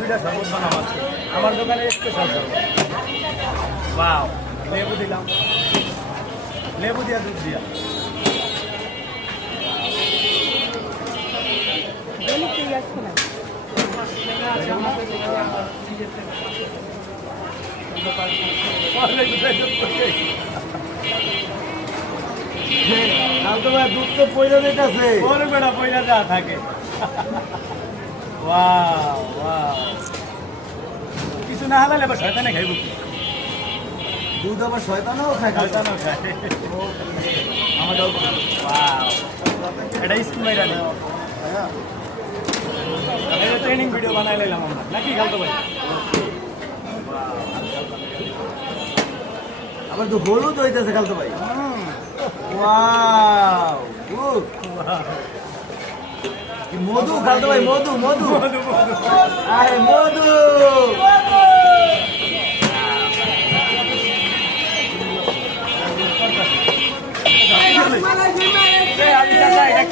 দুইটা শরবত বানাবো আজকে। আমার দোকানে স্পেশাল শরবত। ওয়াও, লেবু দিলাম, লেবু দিয়া দুধ দিয়া। দুধ তো পয়লা যেতেছে, ওর বেটা পয়লা যা থাকে। ওয়াও ওয়াও, কিছু না হালালে আবার শয়তানে খাইব কি? দুধ আবার শয়তানও খায়। শয়তানও খায়। আমাদের ওয়াও, এটা স্কুল মাইরা নেই, ট্রেনিং ভিডিও বানাই লাইলাম আমরা, নাকি খালতো ভাই? আবার তো হলুদ হইতেছে খালতো ভাই। ওয়াও, মধু খালতো ভাই, মধু মধু, আরে মধু।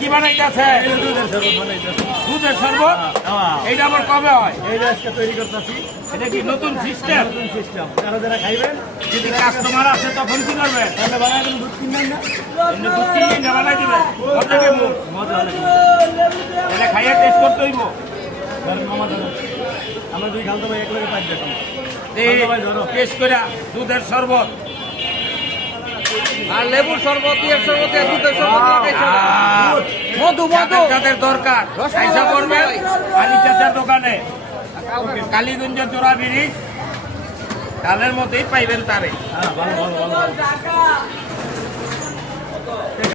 কি বানাইতেছে? দুধের শরবত। এইটা আবার কবে হয়? এই আজকে তৈরি করতেছি। এটা কি নতুন সিস্টেম? নতুন সিস্টেম, যারা যারা খাইবেন যদি কাস্টমার আসে তখন কি করবেন? তাহলে বানাই দেবেন, দুধ কিনবেন না, এমনি দুধ কিনে বানাই দিবেন। কত দেবো? মজা হবে। এটা খাইয়ে টেস্ট করতে হইব। ধরেন মামা ধরেন, আমরা দুই খালতো ভাই এক লগে পাঁচ দেখুন। টেস্ট করে দুধের শরবত আর লেবুর শরবত, ইয়ের শরবত, দুধের শরবত লাগাইছে। মধু মধু যাদের দরকার পয়সা করবেন আলী চাচার দোকানে, কালীগঞ্জের জোড়া ব্রিজ, ডালের মধ্যেই পাইবেন তারে। হ্যাঁ, ভালো ভালো ভালো।